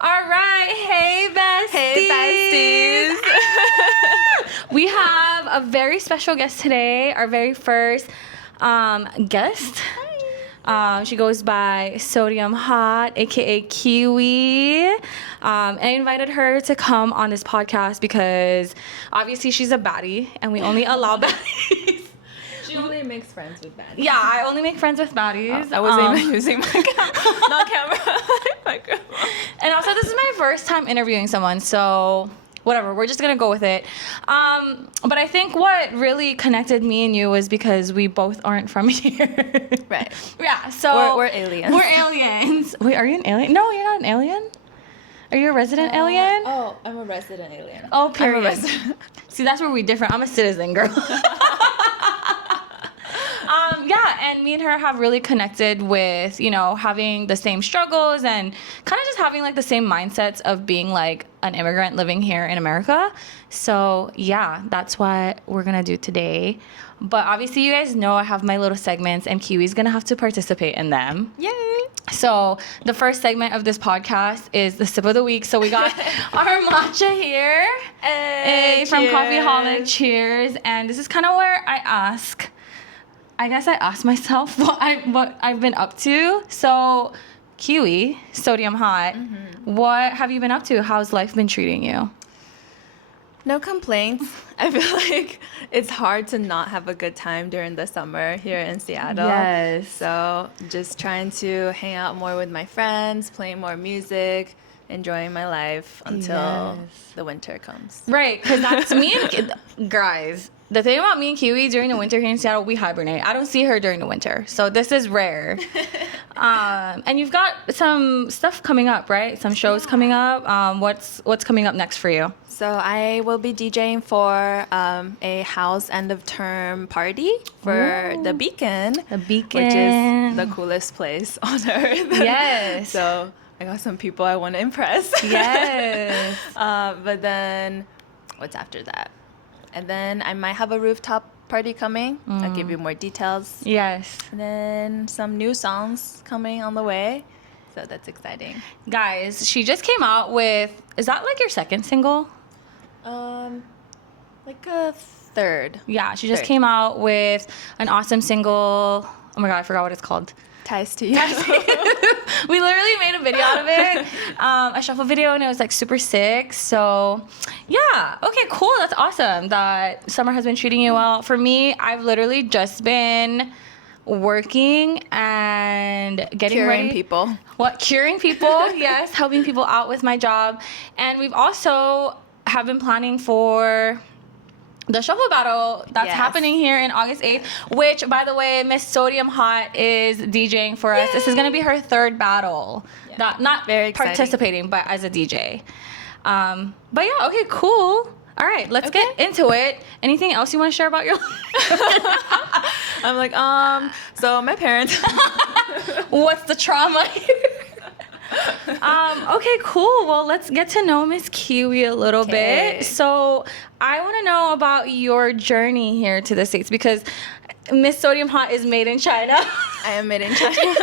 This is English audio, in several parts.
All right. Hey, besties. Hey, besties. We have a very special guest today, our very first guest. She goes by Sodium Hot, aka Kiwi. And I invited her to come on this podcast because obviously she's a baddie and we only allow baddies. She only makes friends with baddies. Yeah, I only make friends with baddies. I wasn't even using my not camera. Microphone. And also, this is my first time interviewing someone, so whatever, we're just gonna go with it. But I think what really connected me and you was because we both aren't from here. Right. Yeah, so We're aliens. We're aliens. Wait, are you an alien? No, you're not an alien. Are you a resident alien? Oh, I'm a resident alien. Oh, period. I'm a resident. See, that's where we different. I'm a citizen girl. Yeah, and me and her have really connected with, you know, having the same struggles and kind of just having like the same mindsets of being like an immigrant living here in America. So yeah, that's what we're gonna do today. But obviously you guys know I have my little segments and Kiwi's gonna have to participate in them. Yay! So the first segment of this podcast is the sip of the week. So we got our matcha here. Hey, From cheers. Coffeeholic. Cheers. And this is kind of where I ask myself what I've been up to. So, Kiwi, Sodium Hot, what have you been up to? How's life been treating you? No complaints. I feel like it's hard to not have a good time during the summer here in Seattle. Yes. So just trying to hang out more with my friends, playing more music, enjoying my life until the winter comes. Right, because that's me and guys. The thing about me and Kiwi during the winter here in Seattle, we hibernate. I don't see her during the winter, so this is rare. And you've got some stuff coming up, right? Some shows coming up. What's coming up next for you? So I will be DJing for a house end of term party for the Beacon. The Beacon. Which is the coolest place on earth. Yes. So I got some people I want to impress. Yes. But then what's after that? And then I might have a rooftop party coming. I'll give you more details. Yes. And then some new songs coming on the way. So that's exciting. Guys, she just came out with, is that like your second single? Like a third. Yeah, she just Third. came out with an awesome single. Oh my God, I forgot what it's called. Ties to you. We literally made a video out of it, a shuffle video, and it was like super sick. So yeah, okay, cool. That's awesome that summer has been treating you well. For me, I've literally just been working and getting Curing ready. people. What? Curing people, yes, helping people out with my job. And we've also have been planning for the shuffle battle that's Yes. happening here in August 8th, which, by the way, Miss Sodium Hot is DJing for us. This is going to be her third battle. Yeah. Not Very exciting. participating, but as a DJ. But yeah, okay, cool. All right, let's get into it. Anything else you want to share about your life? I'm like, so my parents. What's the trauma here? Okay, cool. Well, let's get to know Miss Kiwi a little bit. So I want to know about your journey here to the States because Miss Sodium Hot is made in China. I am made in China.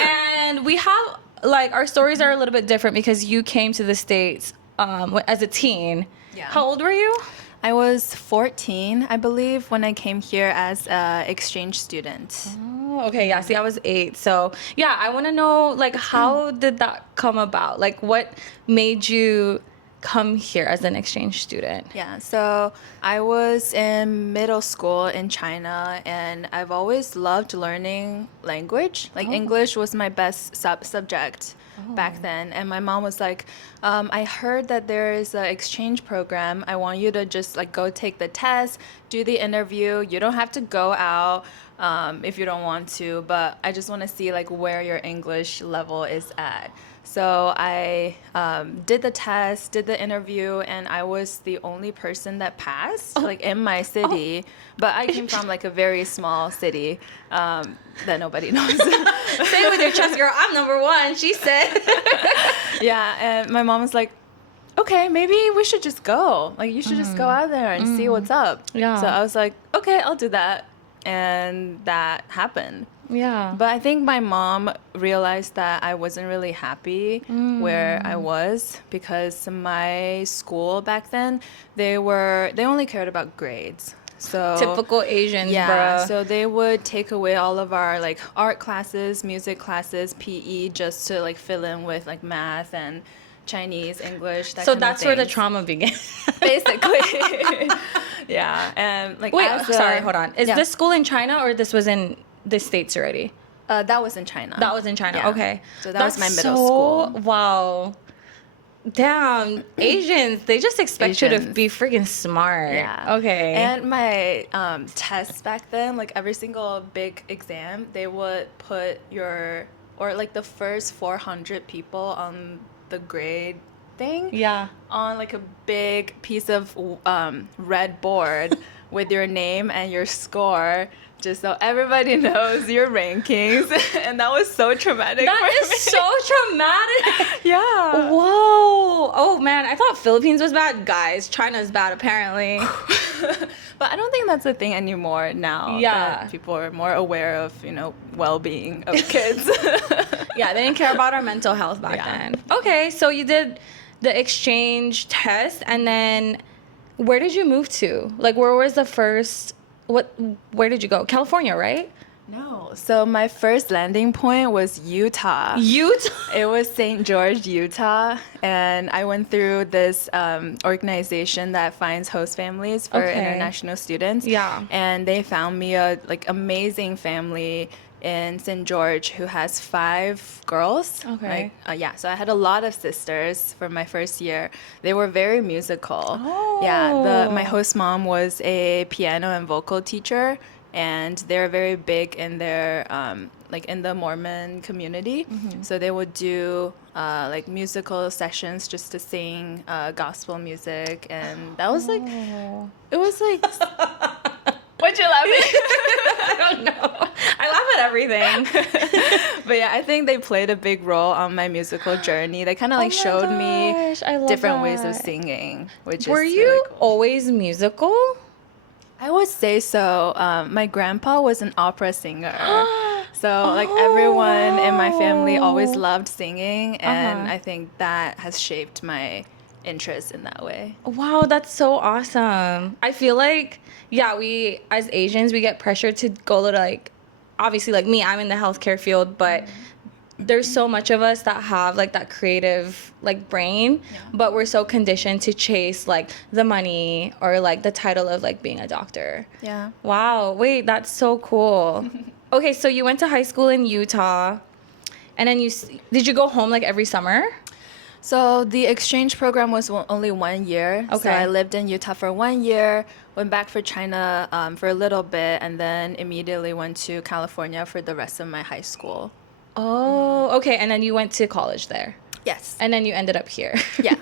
And we have, like, our stories are a little bit different because you came to the States as a teen. Yeah. How old were you? I was 14, I believe, when I came here as an exchange student. Oh, okay, yeah, see, I was 8. So, yeah, I want to know, like, how did that come about? Like, what made you come here as an exchange student? Yeah, so I was in middle school in China, and I've always loved learning language. Like, English was my best subject back then. And my mom was like, I heard that there is an exchange program. I want you to just, like, go take the test, do the interview. You don't have to go out if you don't want to, but I just want to see, like, where your English level is at. So I did the test, did the interview, and I was the only person that passed, like, in my city. But I came from, like, a very small city that nobody knows. Say with your chest, girl, I'm number 1, she said. Yeah, and my mom was like, okay, maybe we should just go. Like, you should just go out there and see what's up. Yeah. So I was like, okay, I'll do that. And that happened. Yeah. But I think my mom realized that I wasn't really happy where I was because my school back then, they only cared about grades. So Typical Asians, yeah, bruh. so they would take away all of our like art classes, music classes, PE just to like fill in with like math and Chinese, English, that So kind of that's where the things. trauma began. Basically. Yeah, and like Wait, as sorry, hold on. Is yeah. this school in China or this was in the States already? That was in China. That was in China. Yeah. Okay. So that was my That's middle so, school. Wow. Damn, Asians, they just expect you to Asians. be freaking smart. Yeah. Okay. And my tests back then, like every single big exam, they would put like the first 400 people on the grade thing. Yeah. On like a big piece of red board with your name and your score, just so everybody knows your rankings. And that was so traumatic. That for is me. so traumatic. Yeah. Whoa. Oh man, I thought Philippines was bad. Guys, China's bad apparently. But I don't think that's a thing anymore now. Yeah. That people are more aware of, well-being of kids. Yeah, they didn't care about our mental health back Yeah. then. Okay, so you did the exchange test and then where did you move to? Like where was the first where did you go? California, right? No. So my first landing point was Utah. Utah. It was St. George, Utah, and I went through this organization that finds host families for Okay. international students. Yeah. And they found me a amazing family in St. George who has 5 girls. Okay. So I had a lot of sisters for my first year. They were very musical. Oh. Yeah. My host mom was a piano and vocal teacher. And they're very big in their in the Mormon community. Mm-hmm. So they would do like musical sessions just to sing gospel music, and that was like Oh. it was like what you laughing? I don't know. I laugh at everything. But yeah, I think they played a big role on my musical journey. They kind of like Oh my showed me gosh, I love different ways of that. singing, which Were is you really cool. always musical? I would say so. My grandpa was an opera singer. So, like, everyone in my family always Oh. loved singing, and Uh-huh. I think that has shaped my interest in that way. Wow, that's so awesome. I feel like, yeah, we as Asians, we get pressured to go to like, obviously, like me, I'm in the healthcare field, but there's so much of us that have like that creative like brain, but we're so conditioned to chase like the money or like the title of like being a doctor. Yeah. Wow, wait, that's so cool. Okay, so you went to high school in Utah, and then did you go home like every summer? So the exchange program was only 1 year. Okay. So I lived in Utah for 1 year, went back for China for a little bit, and then immediately went to California for the rest of my high school. Oh, okay, and then you went to college there, Yes. and then you ended up here. Yeah,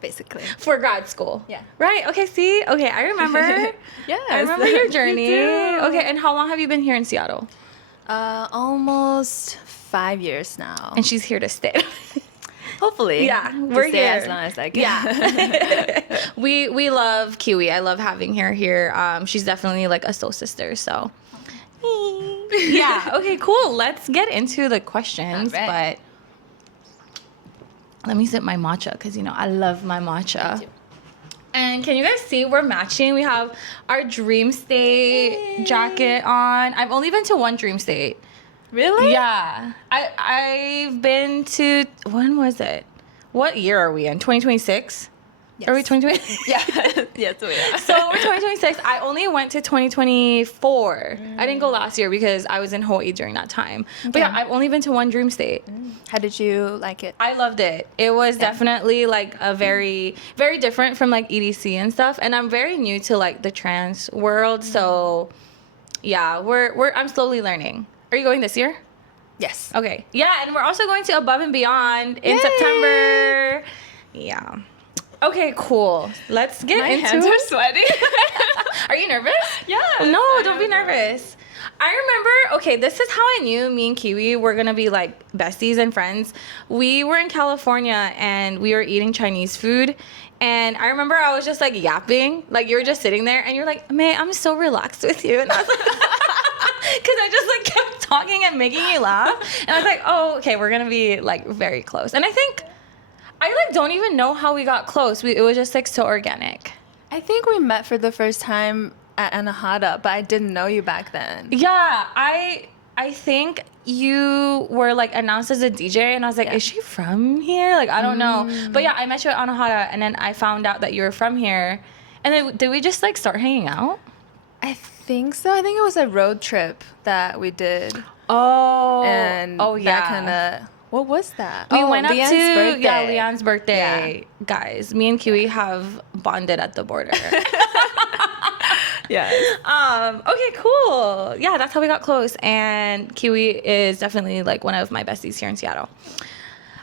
basically. For grad school. Yeah. Right. Okay. See. Okay. I remember. Yes. I remember your You journey. do. Okay. And how long have you been here in Seattle? Almost 5 years now. And she's here to stay. Hopefully. Yeah, to we're stay here. as long as I can. Yeah. we love Kiwi. I love having her here. She's definitely like a soul sister. So. Yeah. Okay. Cool. Let's get into the questions. All right. But let me sip my matcha because I love my matcha. Me too. And can you guys see we're matching? We have our Dream State jacket on. I've only been to one Dream State. Really? Yeah. I've been to, when was it? What year are we in? 2026? Yes. Are we 2020? Yeah. Yes, we are. So we're 2026. I only went to 2024. I didn't go last year because I was in Hawaii during that time. But yeah, Okay. I've only been to one Dream State. How did you like it? I loved it. It was definitely like a very, very different from like EDC and stuff. And I'm very new to like the trans world. So yeah, I'm slowly learning. Are you going this year? Yes. Okay. Yeah, and we're also going to Above and Beyond in Yay! September. Yeah. Okay, cool. Let's get My into hands are sweaty. Are you nervous? Yes, No, I don't am be nervous. I remember, okay, this is how I knew me and Kiwi were going to be like besties and friends. We were in California and we were eating Chinese food. And I remember I was just like yapping. Like you were just sitting there and you're like, May, I'm so relaxed with you. And I was like, I just like kept talking and making you laugh. And I was like, oh, okay, we're gonna be like very close. And I think I like don't even know how we got close. It was just like so organic. I think we met for the first time at Anahata, but I didn't know you back then. Yeah, I think you were like announced as a DJ, and I was like, is she from here? Like, I don't know. But yeah, I met you at Anahata, and then I found out that you were from here. And then did we just like start hanging out? I think so. I think it was a road trip that we did. Oh. And oh yeah. that kind of, what was that? We went up Leanne's to birthday. Leanne's birthday. Yeah. Guys, me and Kiwi have bonded at the border. Yes. Okay, cool. Yeah, that's how we got close. And Kiwi is definitely like one of my besties here in Seattle.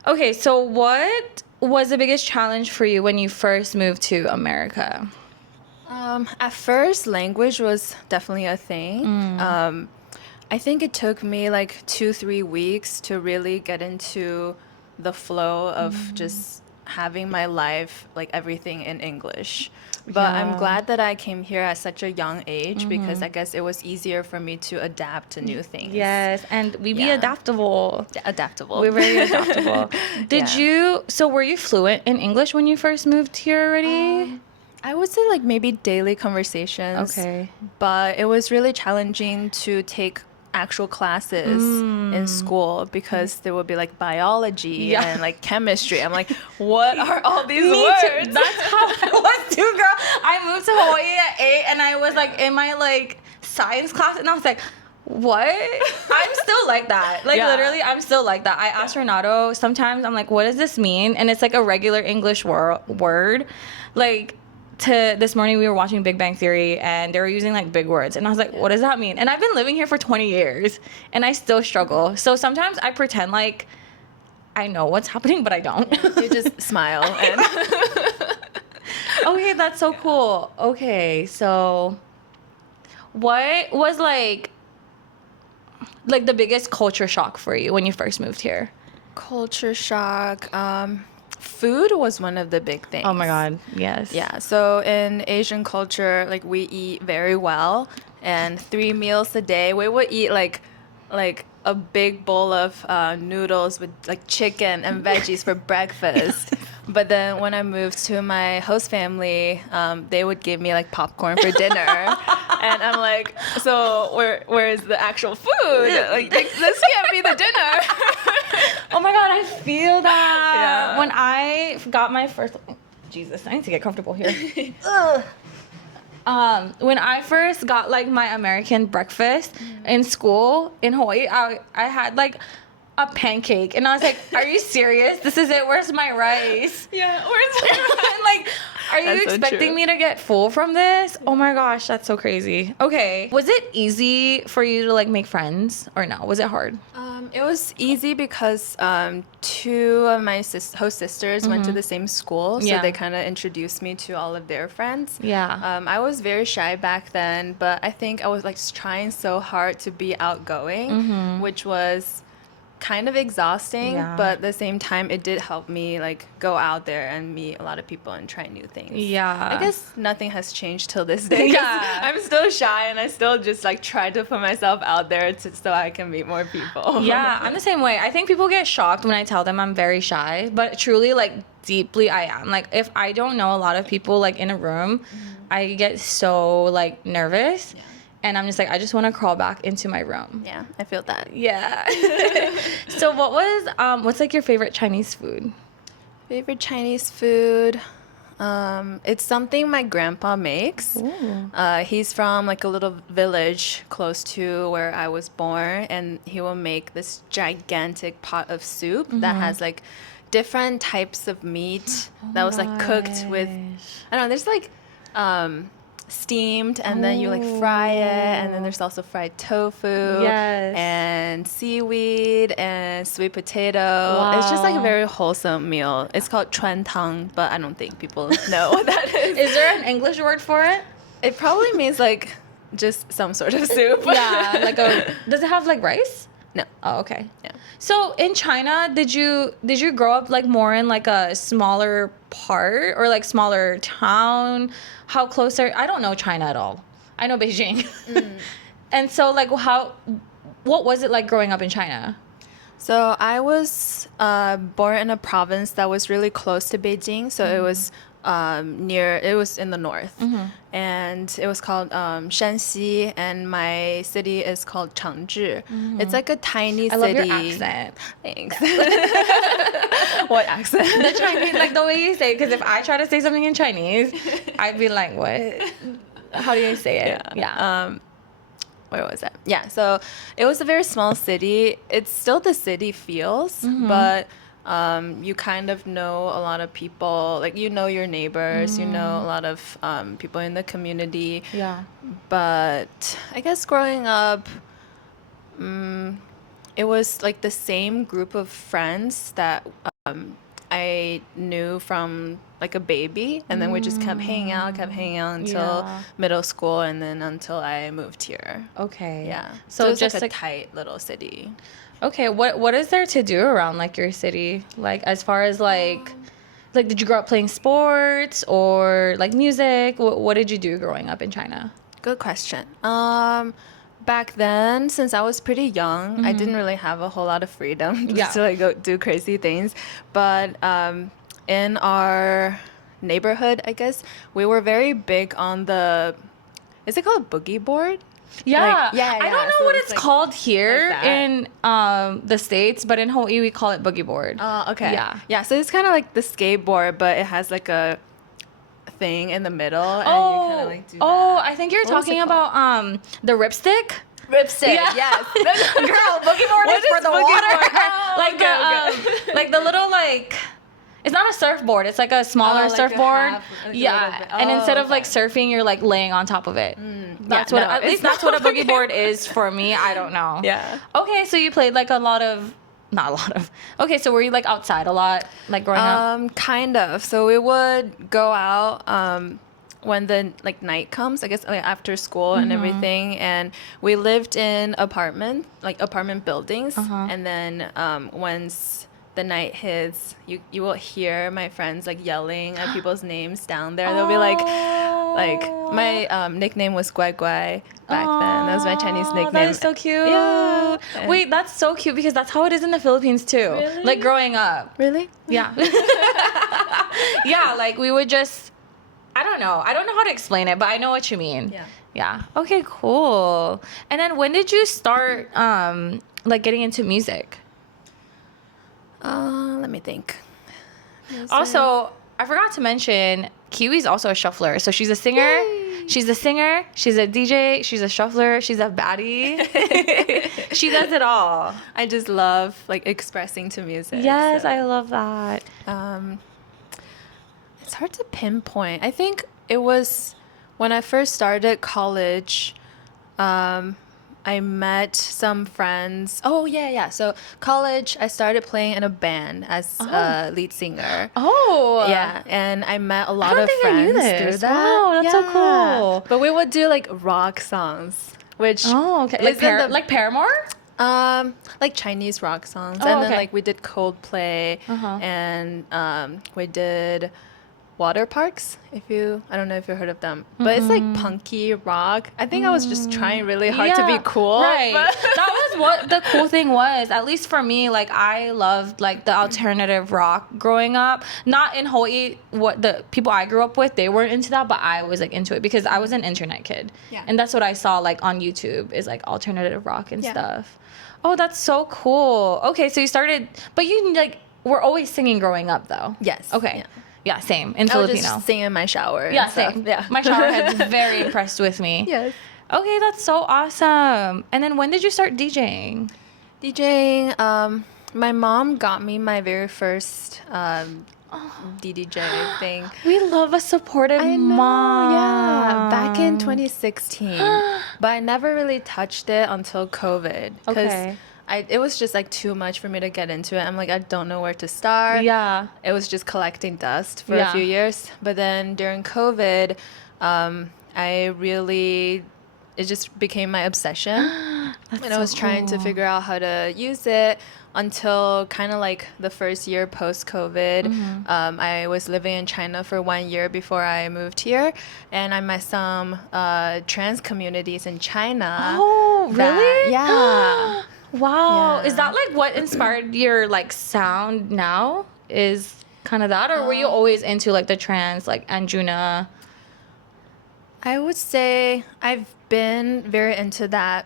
Okay, so what was the biggest challenge for you when you first moved to America? At first, language was definitely a thing. I think it took me like 2-3 weeks to really get into the flow of just having my life, like everything in English. But I'm glad that I came here at such a young age because I guess it was easier for me to adapt to new things. Yes, and we be adaptable. Adaptable. We're very adaptable. So were you fluent in English when you first moved here already? I would say like maybe daily conversations. Okay. But it was really challenging to take actual classes in school because there would be like biology and like chemistry. I'm like, what are all these words? Too. That's how I was too, girl. I moved to Hawaii at 8 and I was like in my like science class and I was like, what? I'm still like that. Like literally, I'm still like that. I ask Renato sometimes, I'm like, what does this mean? And it's like a regular English word. Like, this morning we were watching Big Bang Theory and they were using like big words and I was like, what does that mean? And I've been living here for 20 years and I still struggle. So sometimes I pretend like I know what's happening, but I don't. You just smile and okay, that's so cool. Okay, so what was like the biggest culture shock for you when you first moved here? Culture shock. Food was one of the big things. Oh my God, yes. Yeah, so in Asian culture, like we eat very well, and 3 meals a day. We would eat like a big bowl of noodles with like chicken and veggies for breakfast. But then when I moved to my host family, they would give me like popcorn for dinner, and I'm like, so where's the actual food? Like this can't be the dinner. Oh my God, I feel that. Yeah. When I got my first, Jesus, I need to get comfortable here. When I first got like my American breakfast in school in Hawaii, I had like a pancake and I was like, are you serious? This is it? Where's my rice? Yeah, where's my rice? Like, are you That's so expecting true. me to get full from this? Oh my gosh, that's so crazy. Okay, was it easy for you to like make friends or no? Was it hard? It was easy because 2 of my host sisters went to the same school, so Yeah. they kind of introduced me to all of their friends. Yeah. I was very shy back then, but I think I was like trying so hard to be outgoing, which was kind of exhausting, Yeah. but at the same time it did help me like go out there and meet a lot of people and try new things. Yeah. I guess nothing has changed till this day. 'Cause Yeah. I'm still shy and I still just like try to put myself out there so I can meet more people. Yeah, I'm the same way. I think people get shocked when I tell them I'm very shy, but truly, like, deeply I am. Like, if I don't know a lot of people, like, in a room, I get so, like, nervous. Yeah. And I'm just like, I just want to crawl back into my room. Yeah, I feel that. Yeah. So what's, like, your favorite Chinese food? Favorite Chinese food? It's something my grandpa makes. He's from like a little village close to where I was born, and he will make this gigantic pot of soup that has like different types of meat that was like cooked with, I don't know, there's like steamed and then you like fry it, and then there's also fried tofu Yes. and seaweed and sweet potato. It's just like a very wholesome meal. It's called chuan tang, but I don't think people know what that is. Is there an English word for it? It probably means like just some sort of soup. Yeah, like does it have like rice? No. Oh, okay. Yeah. So in China, did you grow up like more in like a smaller part or like smaller town? How close are, I don't know China at all. I know Beijing. And so, like, what was it like growing up in China? So I was born in a province that was really close to Beijing. So it was it was in the north. And it was called Shanxi, and my city is called Changzhi. It's like a tiny I city. love your accent. Thanks. What accent? The Chinese, like the way you say it, because if I try to say something in Chinese, I'd be like, what? How do you say it? Yeah. Where was that? Yeah, so it was a very small city. It's still the city feels, but you kind of know a lot of people. Like, you know your neighbors, you know a lot of people in the community. Yeah. But I guess growing up, it was like the same group of friends that I knew from like a baby, and then we just kept hanging out until Yeah. middle school, and then until I moved here. Okay. Yeah. So So it's just like a like, tight little city. okay, what is there to do around like your city? Like as far as like did you grow up playing sports or like music? What did you do growing up in China? Good question. Back then, since I was pretty young, I didn't really have a whole lot of freedom Yeah. to like go do crazy things. But in our neighborhood, I guess, we were very big on is it called boogie board? Yeah. yeah, I don't yeah, know so what it's it's like- called here like that. in the States, but in Hawaii we call it boogie board. Oh, okay. Yeah. Yeah, so it's kind of like the skateboard, but it has like a thing in the middle, and you kind of like do that. I think you're What was it talking about the ripstick. Ripstick, Yeah. yes. Girl, boogie board What is for is the boogie water. board? Oh, like okay, the like the little like it's not a surfboard. It's like a smaller like a surfboard. half, like a little yeah, bit. and Oh, instead of like okay. surfing, you're like laying on top of it. That's yeah, what no, at least it's that's what a not boogie board is for me. I don't know. Yeah. Okay, so you played like not a lot of. Okay, so were you like outside a lot, like growing up? Kind of. So we would go out when the like night comes, I guess, like, after school and everything, and we lived in apartment buildings, and then once the night hits, you will hear my friends like yelling at people's names down there. They'll be like my nickname was Guai Guai back then. That was my Chinese nickname. That is so cute. Yeah. Wait, that's so cute because that's how it is in the Philippines too. Really? Like growing up. Really? Yeah. Yeah, like we would just I don't know how to explain it, but I know what you mean. Yeah. Yeah. Okay, cool. And then when did you start like getting into music? Let me think. Also, I forgot to mention Kiwi's also a shuffler. So she's a singer. Yay. She's a singer. She's a DJ. She's a shuffler. She's a baddie. She does it all. I just love like expressing to music. Yes, so. I love that. It's hard to pinpoint. I think it was when I first started college. I met some friends. Oh yeah. So college, I started playing in a band as a lead singer. Oh. Yeah, and I met a lot don't of think I friends knew this. through that. Wow, that's so cool. But we would do like rock songs, which Oh, okay. isn't Like Paramore? like Chinese rock songs, Oh, and then okay. like we did Coldplay, Uh-huh. and we did Water Parks. I don't know if you heard of them, but it's like punky rock. I think I was just trying really hard to be cool. Right. but- That was what the cool thing was. At least for me, like I loved like the alternative rock growing up. Not in Hawaii, what the people I grew up with, they weren't into that, but I was like into it because I was an internet kid. Yeah. And that's what I saw like on YouTube is like alternative rock and Yeah. stuff. Oh, that's so cool. Okay, so you started, but you like were always singing growing up though. Yes. Okay. Yeah. Yeah, same in I would Filipino. just sing in my shower. Yeah, and stuff. same. Yeah. My shower head's very impressed with me. Yes. Okay, that's so awesome. And then when did you start DJing? DJing. My mom got me my very first DDJ thing. We love a supportive I know, mom. yeah. Back in 2016. But I never really touched it until COVID. Okay. It was just like too much for me to get into it. I'm like, I don't know where to start. Yeah. It was just collecting dust for Yeah. a few years. But then during COVID, it just became my obsession. And I was trying to figure out how to use it until kind of like the first year post-COVID. I was living in China for 1 year before I moved here, and I met some trans communities in China. Oh. Oh, really? Yeah. Wow. Yeah. Is that like what inspired your like sound now? Is kind of that, or were you always into like the trance, like Anjuna? I would say I've been very into that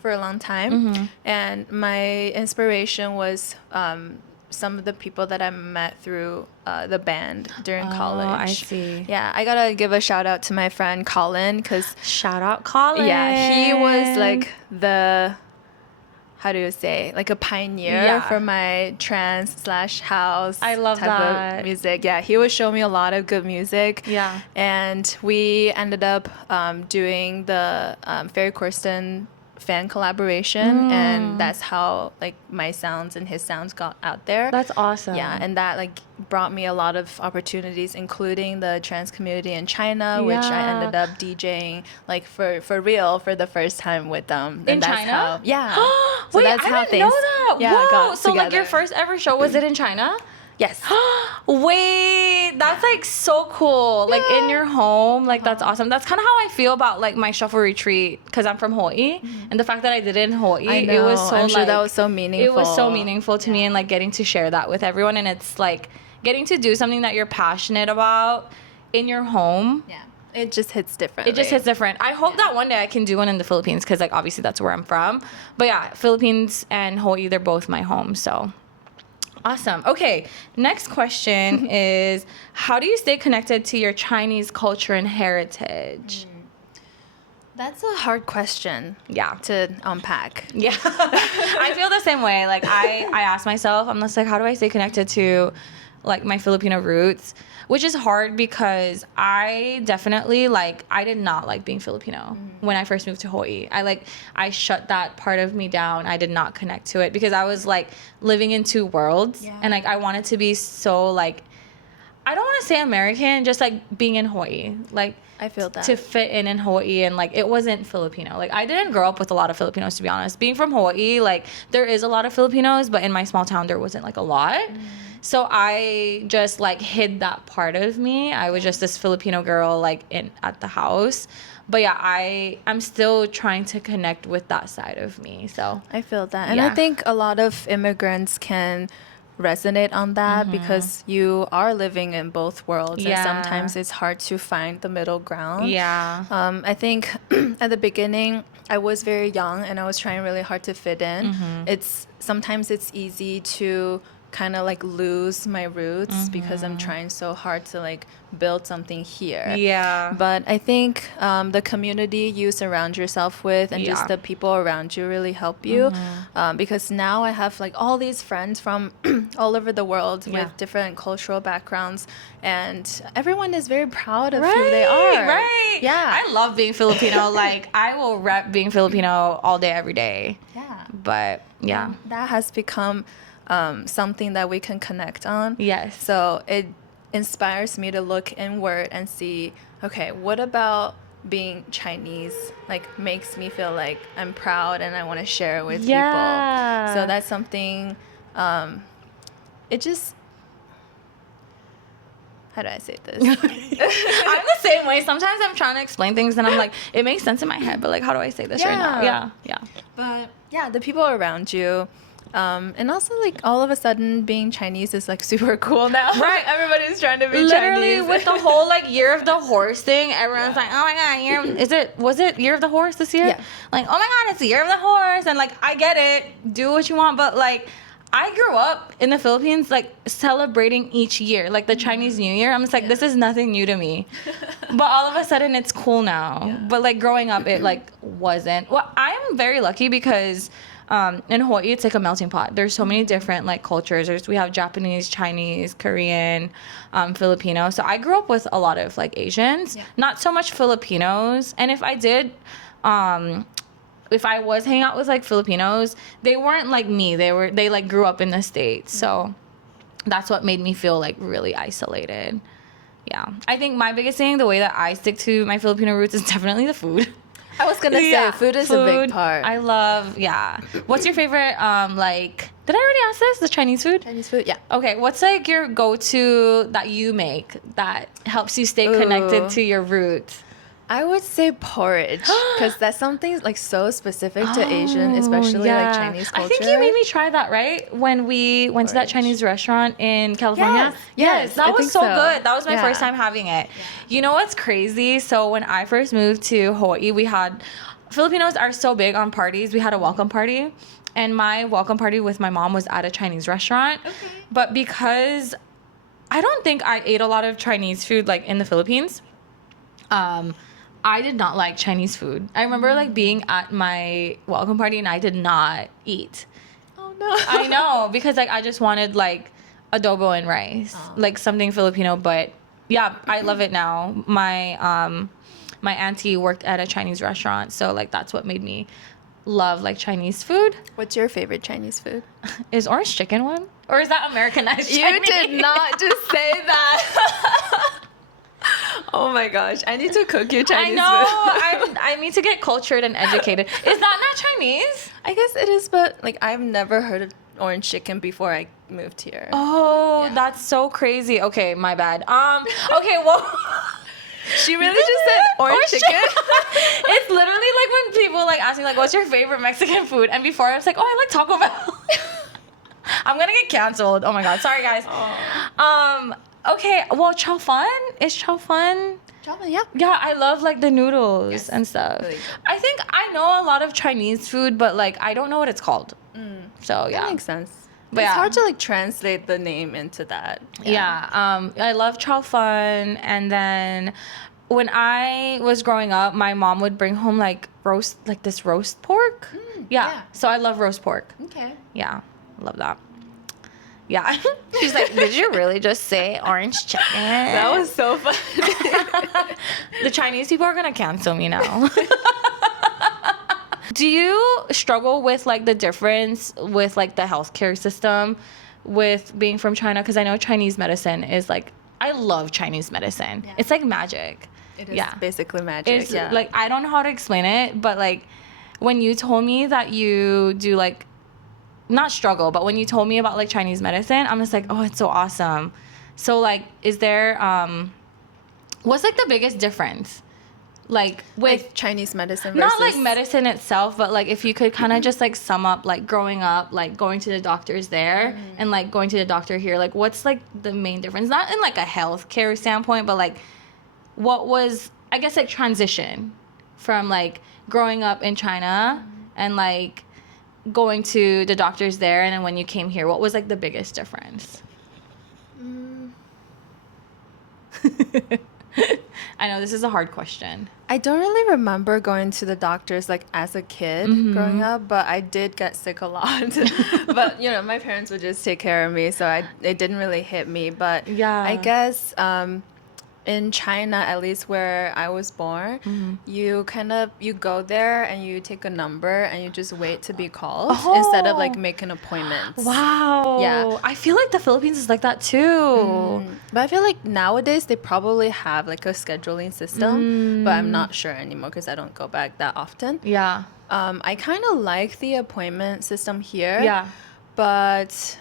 for a long time. And my inspiration was some of the people that I met through the band during college. I see. Yeah, I gotta give a shout out to my friend Colin because, Shout out Colin. yeah, he was like the, how do you say, like a pioneer for my trance / house I love type that. of music. Yeah, he would show me a lot of good music. Yeah. And we ended up doing the Ferry Corsten fan collaboration, and that's how like my sounds and his sounds got out there. That's awesome. Yeah, and that like brought me a lot of opportunities, including the trans community in China, which I ended up DJing like for real for the first time with them. In China? So Wait, that's I how didn't things, know that. yeah, Whoa. got So like your together. first ever show, was it in China? Yes. Wait, that's like so cool. Like in your home, like that's awesome. That's kind of how I feel about like my shuffle retreat because I'm from Hawaii, and the fact that I did it in Hawaii, I know. it was so I'm sure like, that was so meaningful. It was so meaningful to me, and like getting to share that with everyone, and it's like getting to do something that you're passionate about in your home. Yeah. It just hits differently. It just hits different. I hope that one day I can do one in the Philippines because like obviously that's where I'm from. But yeah, Philippines and Hawaii, they're both my home, so. Awesome. Okay, next question is, how do you stay connected to your Chinese culture and heritage? That's a hard question. Yeah. To unpack. Yeah. I feel the same way. Like I ask myself, I'm just like, how do I stay connected to like my Filipino roots? Which is hard because I definitely like, I did not like being Filipino when I first moved to Hawaii. I shut that part of me down. I did not connect to it because I was like living in two worlds. Yeah. And like, I wanted to be so like, I don't want to say American, just like being in Hawaii. Like, I feel that. to fit in Hawaii, and like it wasn't Filipino. Like I didn't grow up with a lot of Filipinos, to be honest. Being from Hawaii, like there is a lot of Filipinos, but in my small town there wasn't like a lot. So I just like hid that part of me. I was just this Filipino girl like at the house. But yeah, I'm still trying to connect with that side of me. So I feel that. And Yeah. I think a lot of immigrants can resonate on that because you are living in both worlds. Yeah. And sometimes it's hard to find the middle ground. yeah. I think at the beginning, I was very young and I was trying really hard to fit in. Sometimes it's easy to kind of like lose my roots because I'm trying so hard to like build something here. Yeah. But I think the community you surround yourself with and Yeah. just the people around you really help you. Because now I have like all these friends from all over the world Yeah. with different cultural backgrounds, and everyone is very proud of who they are. Right. Yeah. I love being Filipino. Like I will rep being Filipino all day, every day. Yeah. But yeah. That has become something that we can connect on. Yes. So it inspires me to look inward and see, okay, what about being Chinese like makes me feel like I'm proud and I want to share it with Yeah. people. So that's something, it just, how do I say this? I'm the same way. Sometimes I'm trying to explain things and I'm like, it makes sense in my head, but like, how do I say this right now? Yeah. Yeah. But yeah, the people around you. And also, like, all of a sudden, being Chinese is, like, super cool now. Right. Everybody's trying to be Literally Chinese. with the whole like year of the horse thing, everyone's like, oh my god, was it year of the horse this year? Yeah. Like, oh my god, it's the year of the horse, and like I get it, do what you want, but like I grew up in the Philippines like celebrating each year, like the Chinese New Year. I'm just like, this is nothing new to me. But all of a sudden it's cool now. Yeah. But like growing up it like wasn't. Well, I'm very lucky because in Hawaii, it's like a melting pot. There's so many different like cultures. We have Japanese, Chinese, Korean, Filipino. So I grew up with a lot of like Asians, not so much Filipinos. And if I did, if I was hanging out with like Filipinos, they weren't like me. They like grew up in the States. So that's what made me feel like really isolated. Yeah. I think my biggest thing, the way that I stick to my Filipino roots is definitely the food. I was gonna say food is a big part. I love, What's your favorite, like, did I already ask this? The Chinese food? Chinese food, yeah. Okay, what's like your go-to that you make that helps you stay connected to your roots? I would say porridge because that's something like so specific to Asian, especially like Chinese culture. I think you made me try that, right? When we went to that Chinese restaurant in California. Yes, that I was think so so. good. That was my Yeah. first time having it. You know what's crazy? So when I first moved to Hawaii, Filipinos are so big on parties. We had a welcome party, and my welcome party with my mom was at a Chinese restaurant. Okay. But because I don't think I ate a lot of Chinese food like in the Philippines, I did not like Chinese food. I remember like being at my welcome party and I did not eat. Oh no. I know, because like I just wanted like adobo and rice, like something Filipino. But yeah, I love it now. My auntie worked at a Chinese restaurant, so like that's what made me love like Chinese food. What's your favorite Chinese food? Is orange chicken one? Or is that Americanized You Chinese? did not just say that. Oh my gosh, I need to cook you Chinese I know. food. I need to get cultured and educated. Is that not Chinese? I guess it is, but like I've never heard of orange chicken before I moved here. Oh, Yeah. that's so crazy. Okay, my bad. Okay, well, She really just said orange chicken? It's literally like when people like ask me like, "What's your favorite Mexican food?" And before I was like, "Oh, I like Taco Bell." I'm gonna get canceled. Oh my god, sorry guys. Okay, well, chow fun is chow fun. Yeah. Yeah, I love like the noodles and stuff. Really good. I think I know a lot of Chinese food, but like I don't know what it's called. So yeah, That makes sense. But It's yeah. hard to like translate the name into that. Yeah. I love chow fun, and then when I was growing up, my mom would bring home like this roast pork. yeah. So I love roast pork. Okay. Yeah, I love that. Yeah. She's like, "Did you really just say orange chicken?" That was so funny. The Chinese people are gonna cancel me now. Do you struggle with like the difference with like the healthcare system with being from China? Because I know Chinese medicine is like, I love Chinese medicine. Yeah. It's like magic. It is basically magic. It's like, I don't know how to explain it, but like when you told me that you do like, not struggle, but when you told me about like Chinese medicine, I'm just like, oh, it's so awesome. So like, is there, what's like the biggest difference? Like with like Chinese medicine versus not like medicine itself, but like if you could kind of just like sum up like growing up, like going to the doctors there and like going to the doctor here, like what's like the main difference? Not in like a healthcare standpoint, but like what was, I guess, like transition from like growing up in China and like going to the doctors there, and then when you came here, what was like the biggest difference? I know this is a hard question. I don't really remember going to the doctors like as a kid growing up, but I did get sick a lot. But you know, my parents would just take care of me, so it didn't really hit me. But Yeah. I guess in China, at least where I was born, you go there and you take a number and you just wait to be called instead of like making appointments. Wow. Yeah. I feel like the Philippines is like that too. But I feel like nowadays they probably have like a scheduling system, but I'm not sure anymore because I don't go back that often. Yeah. I kind of like the appointment system here. Yeah. But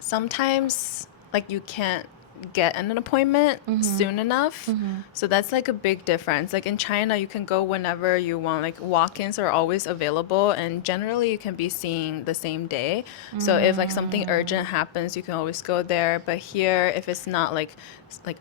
sometimes like you can't get an appointment soon enough. So that's like a big difference. Like in China, you can go whenever you want. Like walk-ins are always available, and generally you can be seen the same day. So if like something urgent happens, you can always go there. But here, if it's not like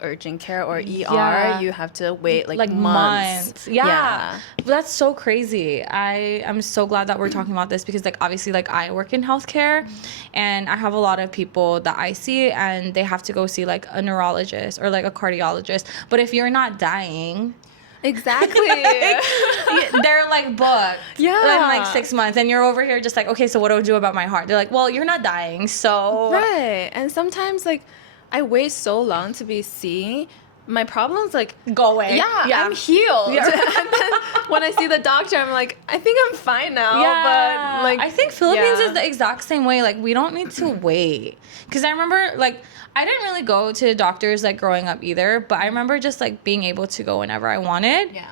urgent care or ER, Yeah. you have to wait like months. months. Yeah. That's so crazy. I am so glad that we're talking about this because like obviously like I work in healthcare and I have a lot of people that I see and they have to go see like a neurologist or like a cardiologist. But if you're not dying, Exactly. they're like booked Yeah. in like 6 months and you're over here just like, okay, so what do I do about my heart? They're like, well, you're not dying, so Right. And sometimes like I wait so long to be seen. My problem's like go away. I'm healed. Yeah. And then when I see the doctor, I'm like, I think I'm fine now. Yeah, But like I think Philippines yeah. is the exact same way. Like we don't need to wait. Because I remember like I didn't really go to doctors like growing up either, but I remember just like being able to go whenever I wanted. Yeah.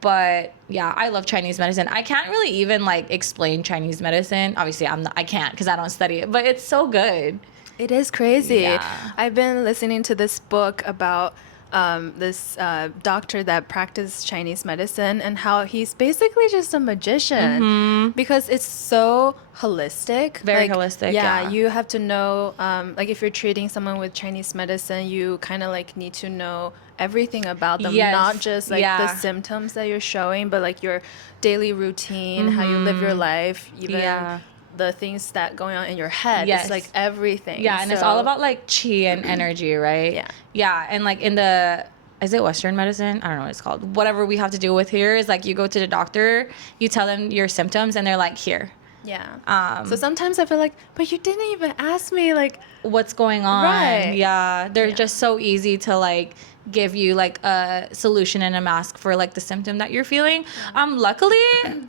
But yeah, I love Chinese medicine. I can't really even like explain Chinese medicine. Obviously, I can't because I don't study it, but it's so good. It is crazy. Yeah. I've been listening to this book about this doctor that practiced Chinese medicine, and how he's basically just a magician because it's so holistic. Very holistic, yeah. You have to know, like if you're treating someone with Chinese medicine, you kind of like need to know everything about them, Yes, not just like yeah. the symptoms that you're showing, but like your daily routine, how you live your life, even Yeah. the things that going on in your head. Yes. It's like everything. Yeah, and it's all about like chi and energy, right? Yeah. Yeah, and like is it Western medicine? I don't know what it's called. Whatever we have to deal with here is like you go to the doctor, you tell them your symptoms, and they're like, here. Yeah. So sometimes I feel like, but you didn't even ask me like What's going on? Right. Yeah, they're Yeah. just so easy to like give you like a solution and a mask for like the symptom that you're feeling. Luckily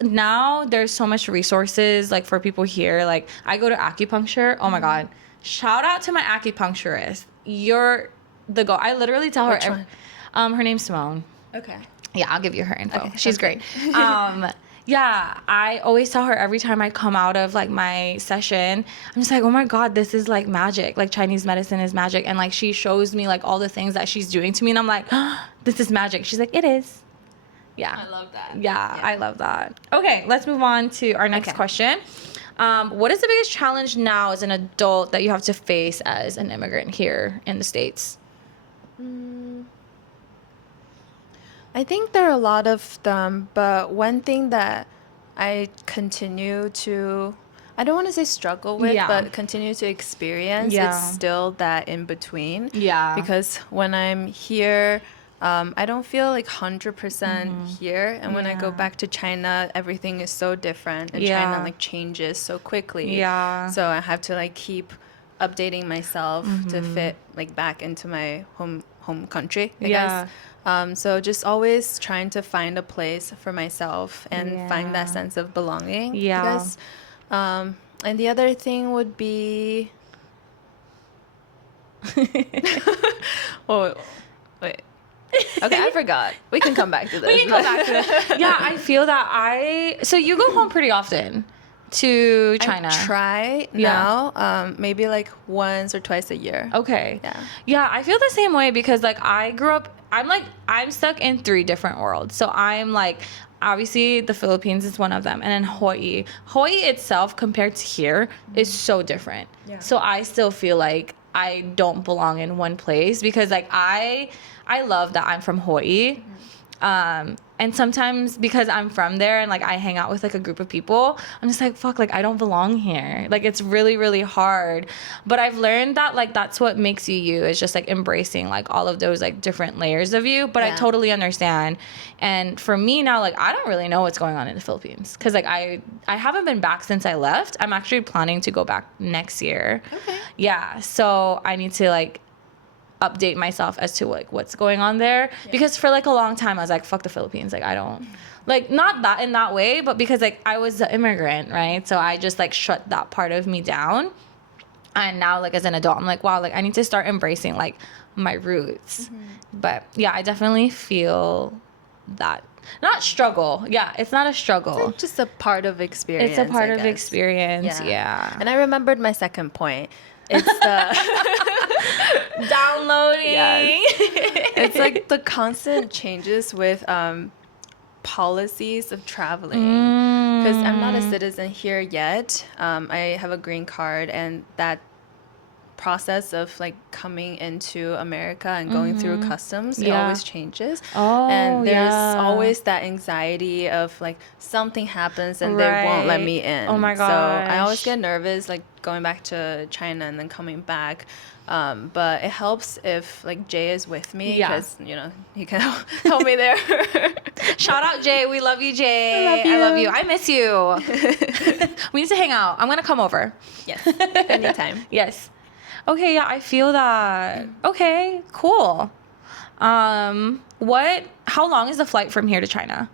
now there's so much resources like for people here. Like I go to acupuncture. Oh my god, shout out to my acupuncturist. You're the go. I literally tell Which her. Her name's Simone. okay. Yeah, I'll give you her info. Okay, She's sounds great. Yeah, I always tell her every time I come out of like my session, I'm just like, oh my God, this is like magic. Like Chinese medicine is magic. And like she shows me like all the things that she's doing to me. And I'm like, this is magic. She's like, it is. Yeah. I love that. Yeah, I love that. Okay, let's move on to our next question. What is the biggest challenge now as an adult that you have to face as an immigrant here in the States? I think there are a lot of them, but one thing that I continue to, I don't want to say struggle with, Yeah. but continue to experience, Yeah. it's still that in between. Yeah. Because when I'm here, I don't feel like 100% here. And when I go Yeah. back to China, everything is so different. And Yeah. China like changes so quickly. Yeah. So I have to like keep updating myself to fit like back into my home country, I guess. So just always trying to find a place for myself and find that Yeah. sense of belonging. Yeah. I guess. And the other thing would be. Oh, wait. Okay, I forgot. We can come back to this. We can go back to it. Yeah, I feel that so you go home pretty often to China. I try Yeah. now, maybe like once or twice a year. Okay. Yeah. Yeah, I feel the same way because like I grew up, I'm stuck in 3 different worlds. So I'm like, obviously the Philippines is one of them. And then Hawaii. Hawaii itself compared to here is so different. Yeah. So I still feel like I don't belong in one place because like I love that I'm from Hawaii. And sometimes because I'm from there and like I hang out with like a group of people, I'm just like, fuck, like I don't belong here. Like it's really, really hard. But I've learned that like that's what makes you is just like embracing like all of those like different layers of you. But I Yeah. totally understand. And for me now, like I don't really know what's going on in the Philippines. Cause like I haven't been back since I left. I'm actually planning to go back next year. Okay. Yeah. So I need to like update myself as to like what's going on there because for like a long time I was like fuck the Philippines, like I don't like, not that in that way, but because like I was an immigrant, right? So I just like shut that part of me down. And now like as an adult I'm like, wow, like I need to start embracing like my roots. But yeah, I definitely feel that not struggle. Yeah, it's not a struggle. It's just a part of experience. It's a part I of guess. experience. Yeah. And I remembered my second point. It's the Downloading. Yes. It's like the constant changes with policies of traveling. Because I'm not a citizen here yet. I have a green card, and that process of like coming into America and going through customs, it Yeah. always changes. Oh, And there's yeah. always that anxiety of like something happens and they won't let Right. me in. Oh my So I always gosh. get nervous like going back to China and then coming back. But it helps if like Jay is with me Yeah. because you know he can help me there. Shout out Jay. We love you, Jay. I love you. I miss you. We need to hang out. I'm gonna come over. Yes, anytime. Yes. Okay, yeah, I feel that. Okay, cool. How long is the flight from here to China?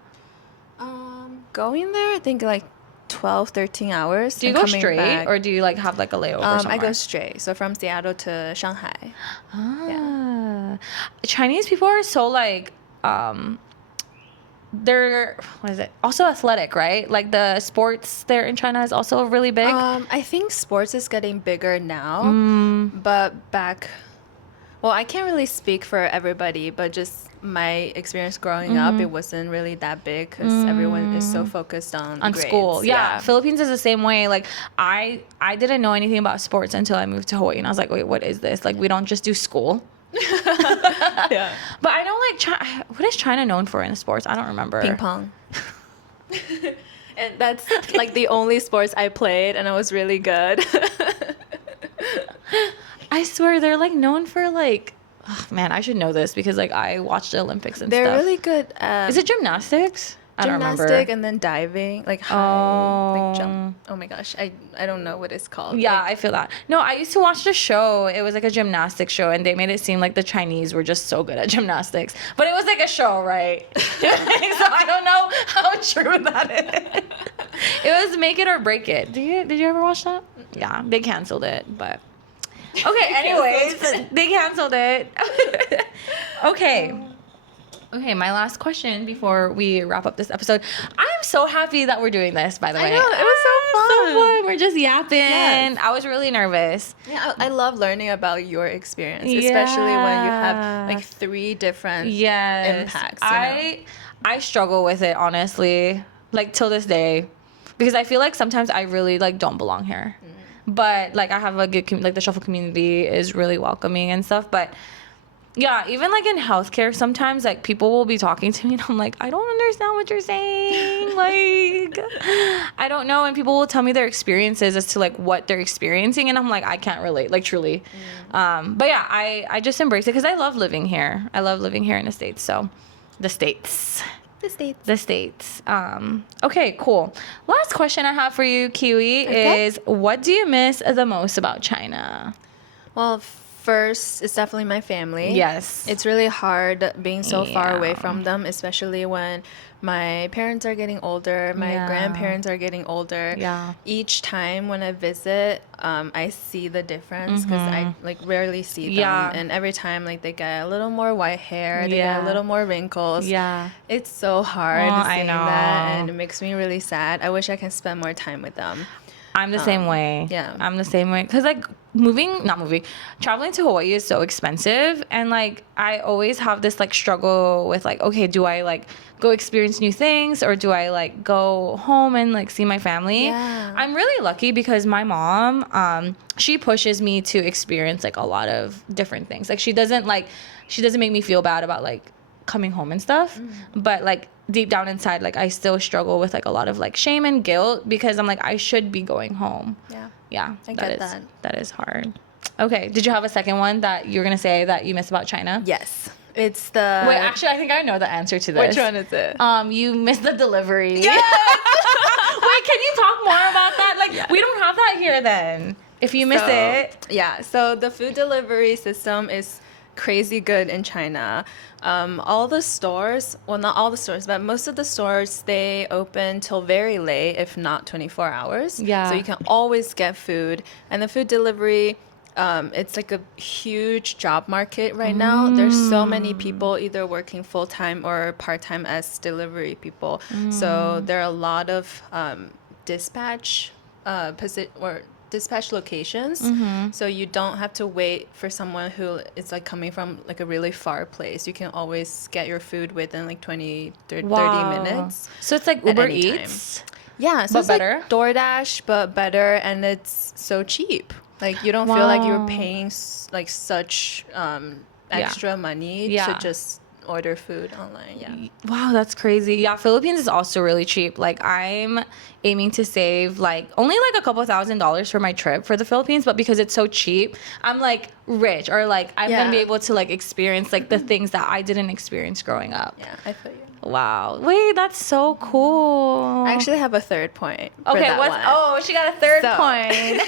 Going there, I think like 12, 13 hours. Do you and go coming straight back. or do you like have like a layover I somewhere? go straight. So from Seattle to Shanghai. Chinese people are so like they're also athletic, right? Like the sports there in China is also really big. I think sports is getting bigger now, but back Well, I can't really speak for everybody, but just my experience growing up, it wasn't really that big because everyone is so focused on grades. School. Yeah. Philippines is the same way. Like I didn't know anything about sports until I moved to Hawaii, and I was like, wait, what is this? Like we don't just do school. Yeah. But I know like what is China known for in sports? I don't remember. Ping pong. And that's like the only sports I played, and I was really good. I swear they're like known for like, oh, man, I should know this because like I watched the Olympics and They're stuff. really good. Is it gymnastics? I don't remember. Gymnastic and then diving, like high, like jump. Oh my gosh, I don't know what it's called. Yeah, Like, I feel that. No, I used to watch the show. It was like a gymnastics show, and they made it seem like the Chinese were just so good at gymnastics. But it was like a show, right? So I don't know how true that is. It was Make It or Break It. Did you ever watch that? Yeah, they canceled it, but okay. Anyways, they canceled it. Okay, my last question before we wrap up this episode. I'm so happy that we're doing this, by the way. I know, it was so fun. We're just yapping. Yes. I was really nervous. Yeah, I love learning about your experience, especially when you have like 3 different impacts. I struggle with it, honestly, like till this day, because I feel like sometimes I really like don't belong here. But like I have a good like the shuffle community is really welcoming and stuff, but yeah, even like in healthcare, sometimes like people will be talking to me and I'm like, I don't understand what you're saying. Like, I don't know. And people will tell me their experiences as to like what they're experiencing. And I'm like, I can't relate, like truly. But yeah, I just embrace it because I love living here. I love living here in the States. So the States. Okay, cool. Last question I have for you, Kiwi, is what do you miss the most about China? Well, first, it's definitely my family. Yes. It's really hard being so far away from them, especially when my parents are getting older, my grandparents are getting older. Yeah. Each time when I visit, I see the difference because I like rarely see them. Yeah. And every time like they get a little more white hair, they get a little more wrinkles. Yeah. It's so hard seeing know. that, and it makes me really sad. I wish I can spend more time with them. I'm the same way. Yeah. I'm the same way. Because, like, traveling to Hawaii is so expensive. And, like, I always have this, like, struggle with, like, okay, do I, like, go experience new things or do I, like, go home and, like, see my family? Yeah. I'm really lucky because my mom, she pushes me to experience, like, a lot of different things. Like, she doesn't make me feel bad about, like, coming home and stuff. But, like, deep down inside, like I still struggle with like a lot of like shame and guilt because I'm like I should be going home. Yeah, I get that. That is hard. Okay, did you have a second one that you're gonna say that you miss about China? Yes, it's the. Wait, actually, I think I know the answer to this. Which one is it? You miss the delivery. Yes! Wait, can you talk more about that? Like, we don't have that here. Then, if you miss it, So the food delivery system is crazy good in China. All the stores, well, not all the stores, but most of the stores, they open till very late, if not 24 hours. Yeah. So you can always get food. And the food delivery, it's like a huge job market right now. There's so many people either working full-time or part-time as delivery people. So there are a lot of dispatch locations, so you don't have to wait for someone who is like coming from like a really far place. You can always get your food within like 30 minutes. So it's like Uber Eats. Yeah, so but it's better. like DoorDash, but better, and it's so cheap. Like you don't feel like you're paying like such extra money to just order food online. Wow, that's crazy. Yeah, Philippines is also really cheap. Like I'm aiming to save like only like a couple $1,000s for my trip for the Philippines, but because it's so cheap, I'm like rich, or like I'm gonna be able to like experience like the things that I didn't experience growing up. Yeah, I feel you. Wow. Wait, that's so cool. I actually have a third point. For Okay, that one. Oh, she got a third point.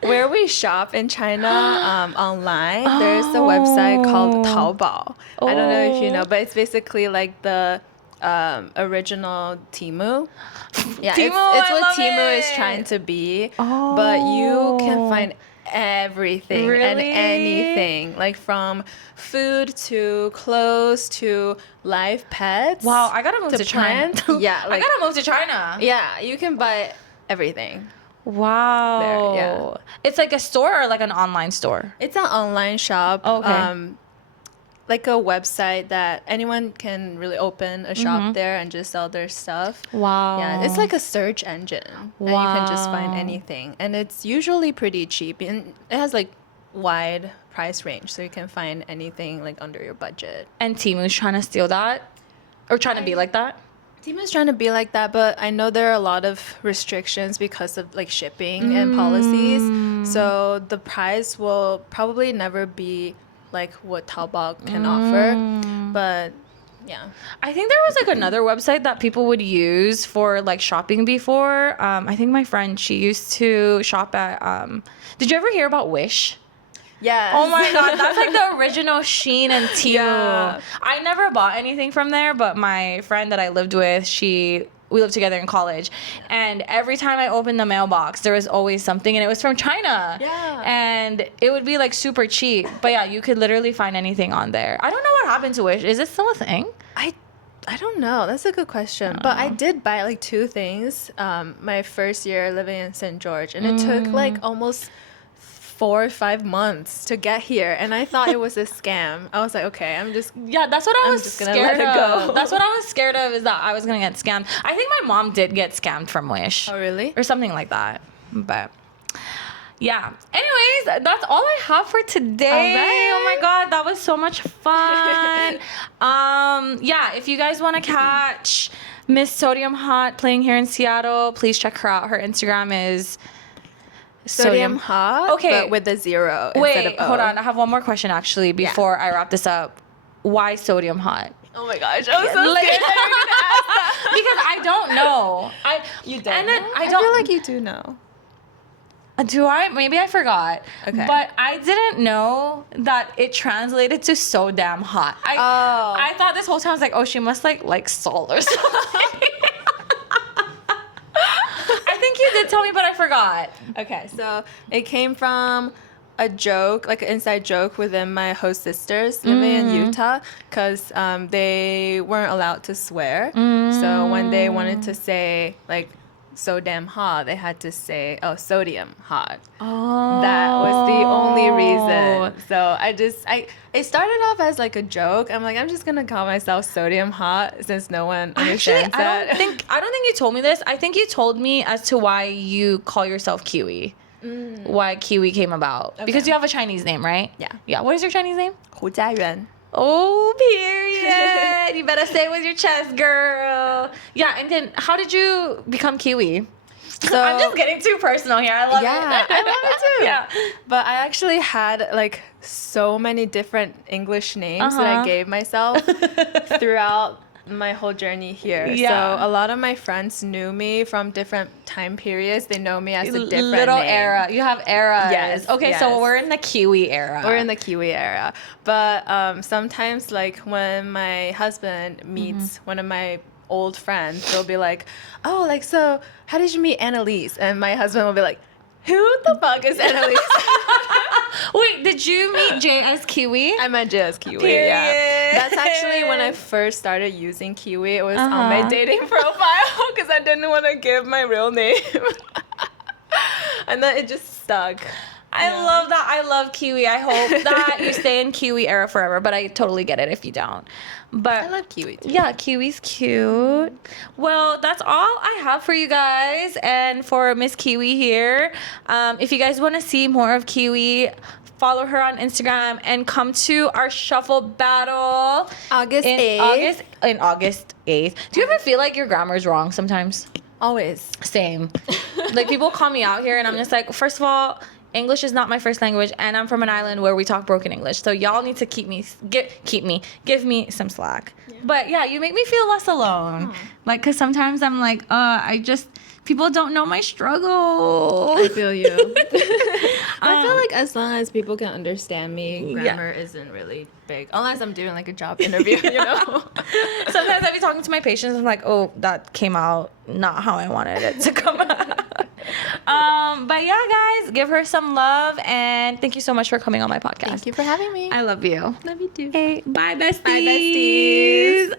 Where we shop in China online, there's a website called Taobao. I don't know if you know, but it's basically like the original Temu. Yeah, Temu, it's what Temu it. is trying to be. But you can find everything and anything, like from food to clothes to live pets. Wow, I gotta move to China. Yeah, like, I gotta move to China. Yeah, you can buy everything. Wow. There, yeah. It's like a store or like an online store? It's an online shop. Okay. Like a website that anyone can really open a shop there and just sell their stuff. Wow. Yeah, it's like a search engine. And you can just find anything. And it's usually pretty cheap. And it has like wide price range. So you can find anything like under your budget. And Timu's trying to steal that? Or trying to be like that? Timu's trying to be like that, but I know there are a lot of restrictions because of like shipping and policies. So the price will probably never be like what Taobao can offer. But yeah. I think there was like another website that people would use for like shopping before. I think my friend, she used to shop at, did you ever hear about Wish? Yes. Oh my god, that's like the original Shein and Temu. Yeah. I never bought anything from there, but my friend that I lived with, we lived together in college, and every time I opened the mailbox, there was always something, and it was from China. Yeah. And it would be like super cheap. But yeah, you could literally find anything on there. I don't know what happened to Wish. Is it still a thing? I don't know. That's a good question. But I did buy like two things my first year living in St. George, and it took like almost 4 or 5 months to get here, and I thought it was a scam. I was like, okay, Yeah, that's what I was just gonna scared let it of. go. That's what I was scared of, is that I was gonna get scammed. I think my mom did get scammed from Wish. Oh, really? Or something like that. But yeah. Anyways, that's all I have for today. All right. Oh my god, that was so much fun. Yeah, if you guys want to catch Miss Sodium Hot playing here in Seattle, please check her out. Her Instagram is Sodium hot, Okay. but with a 0 instead of Wait, O. hold on. I have one more question actually before I wrap this up. Why Sodium Hot? Oh my gosh, I was so Like- scared that you were gonna ask that. Because I don't know. You don't And then know? I I don't- feel like you do know. Do I? Maybe I forgot. Okay. But I didn't know that it translated to so damn hot. I thought this whole time I was like, oh, she must like salt or something. I think you did tell me, but I forgot. Okay, so it came from a joke, like an inside joke within my host sisters living in Utah, because they weren't allowed to swear. So when they wanted to say like so damn hot, they had to say, oh, sodium hot. Oh. That was the only reason. So it started off as like a joke. I'm like, I'm just gonna call myself sodium hot since no one understands Actually, that. I don't think you told me this. I think you told me as to why you call yourself Kiwi. Why Kiwi came about. Because you have a Chinese name, right? Yeah. Yeah. What is your Chinese name? 胡家园. Oh, period. You better say it with your chest, girl. Yeah, and then how did you become Kiwi? So I'm just getting too personal here. I love yeah, it. I love it too. Yeah. But I actually had like so many different English names that I gave myself throughout my whole journey here. Yeah. So a lot of my friends knew me from different time periods. They know me as a different little name. era. You have eras. Yes, Okay, yes. so we're in the Kiwi era. We're in the Kiwi era. But sometimes like when my husband meets one of my old friends, they'll be like, oh, like, so how did you meet Annalise? And my husband will be like, who the fuck is Annalise? Wait, did you meet Jay as Kiwi? I met Jay as Kiwi. Period. Yeah, that's actually when I first started using Kiwi. It was on my dating profile because I didn't want to give my real name, and then it just stuck. I love that. I love Kiwi. I hope that you stay in Kiwi era forever, but I totally get it if you don't. But I love Kiwi too. yeah, Kiwi's cute. Well, that's all I have for you guys and for Miss Kiwi here. If you guys want to see more of Kiwi, follow her on Instagram and come to our shuffle battle August in 8th. August 8th. Do you ever feel like your grammar is wrong sometimes? Always. Same. Like people call me out here and I'm just like, first of all, English is not my first language, and I'm from an island where we talk broken English. So y'all need to give me some slack. Yeah. But yeah, you make me feel less alone. Like, cause sometimes I'm like, people don't know my struggle. I feel you. I feel like as long as people can understand me, grammar isn't really big. Unless I'm doing like a job interview, you know? Sometimes I be talking to my patients, I'm like, oh, that came out not how I wanted it to come out. But yeah, guys, give her some love, and thank you so much for coming on my podcast. Thank you for having me. I love you. Love you too. Hey, bye, besties. Bye, besties.